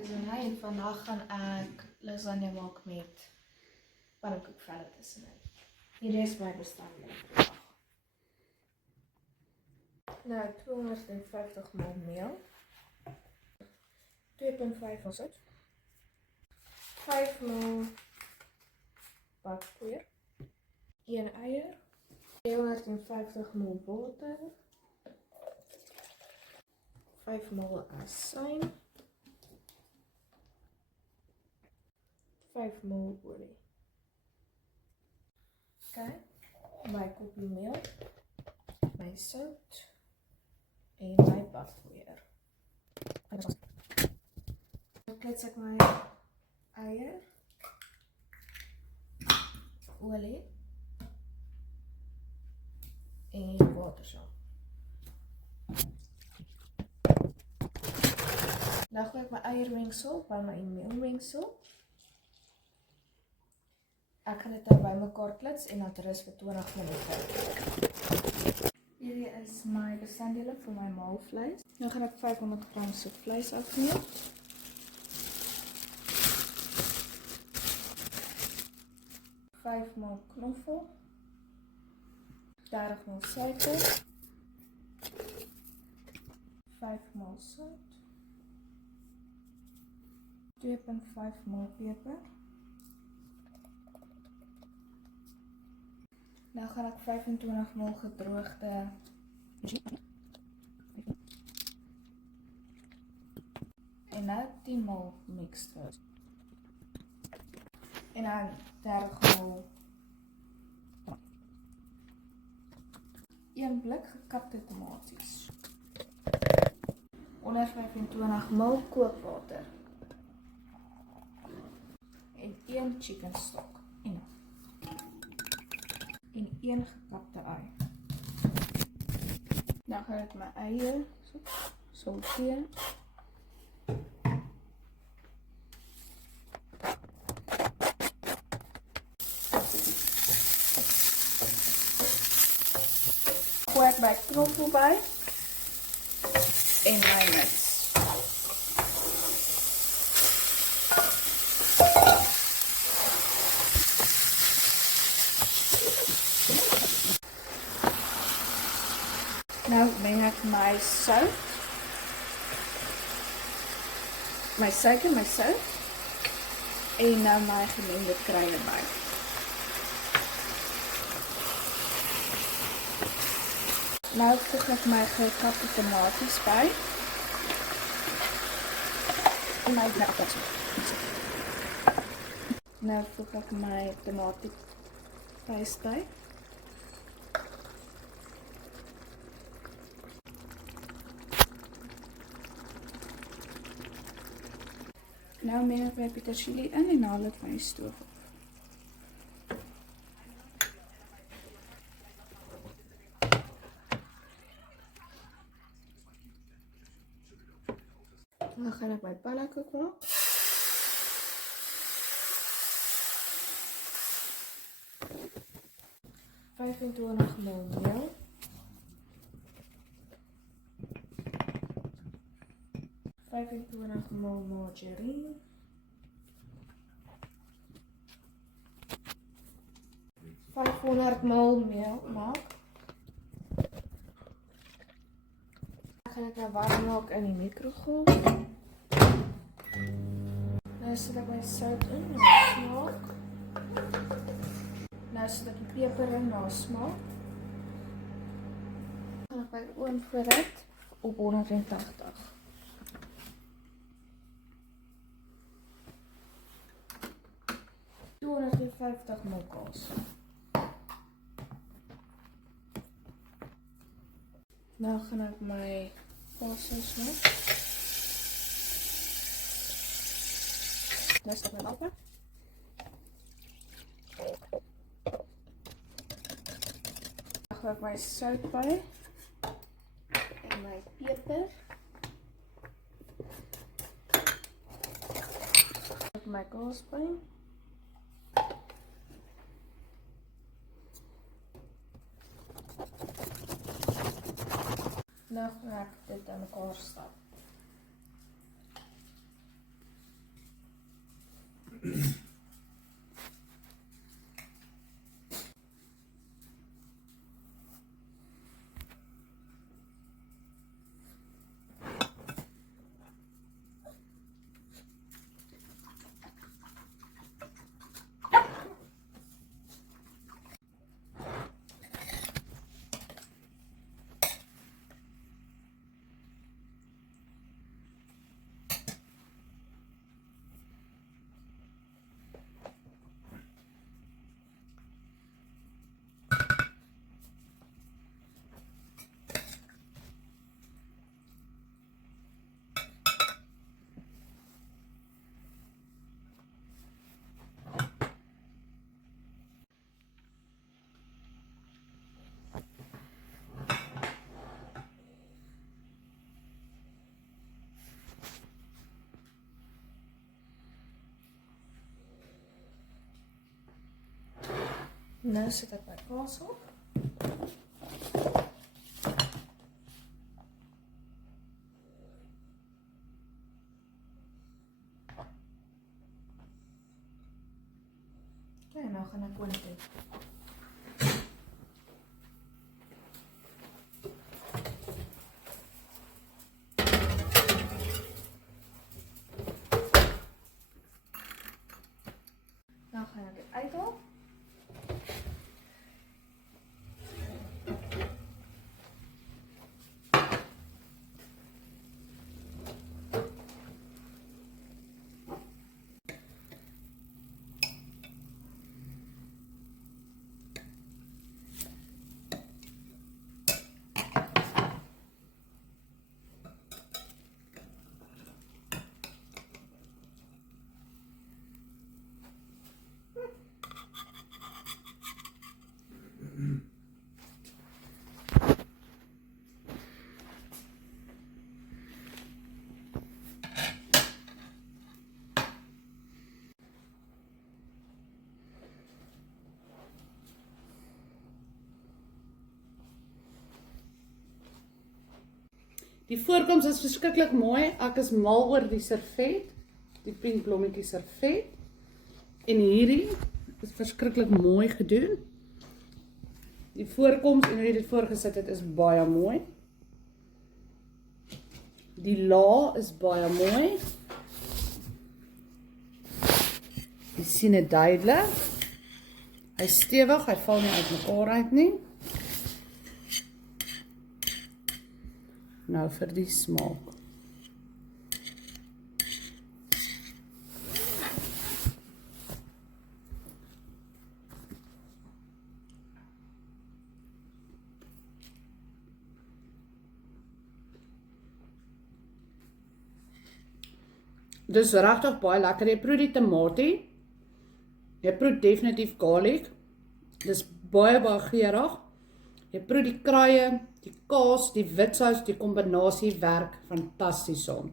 is Renée en vandag gaan ek lasagne maak met pannekoekvelle tussenin. Hier is my bestanddele vir die dag. Nou 250 ml meel, 2.5 van sout, 5 ml bakpoeier, 1 eier, 250 ml water, 5 ml asyn, 5 ml olie. Okay, my koppie meel, my sout en my bakpoeier. Dan klits ek my eier, olie en water saam. Dan gooi ek my eiermengsel by my meelmengsel. Ek gaan dit nou by mekaar klits en dan rus vir 20 minute. Hierdie is my bestanddele vir my maalvleis. Nou gaan ek 500 gram soet vleis afneem. Vijf ml knoffel, 30 ml suiker, 5 ml sout, 2.5 ml peper. Nou gaan ek 25 ml gedroogde en nou 10 ml mixed fruit. En dan 30 ml 1 blik gekapte tomaties. 125 ml kookwater. En 1 chicken stock. En 1 gekapte ei. Nou gaan ek my eie sauteer. Gooi ek my knoffel by en my mix. Nou meng ek my sout, my suiker, my sout en nou my gemengde kruie by. Nou voeg ek my gekapte tomaties by en my appelsap. Nou voeg ek my tomatiepaste by. Nou meng ek my petersilie in en haal dit van die stoof af. Dan gaan ek my pannekoek maak. $25 ml meel. 25 ml margarine. 500 ml melk. Dan gaan ek nou warm maak in die microgolf. Nou sit ek my sout in na smaak. Nou sit ek die peper in na smaak. Dan gaan ek by die oond verhit op 180. $250 ml kaas. Nou gaan ek my kaassaus maak. Nou sit ek my melk by. Dan gooi ek my sout by en my peper. Ek my kaas by. Nou gaan ek dit aan mekaar stap. Nou sit ek my kaas op. Okay, nou gaan ek oond toe. Nou gaan ek dit uithaal. Die voorkoms is verskriklik mooi. Ek is mal oor die servet, die pink blommetjie servet. En hierdie is verskriklik mooi gedoen. Die voorkoms en hoe jy dit voorgesit het is baie mooi. Die la is baie mooi. Jy sien dit duidelik. Hy is stewig, hy val nie uit mekaar uit nie. Nou vir die smaak. Dis regtig baie lekker. Jy proe die tamatie. Jy proe definitief garlic. Dis baie geurig. Jy proe die kruie, die kaas, die witsous, die kombinasie werk fantasties saam.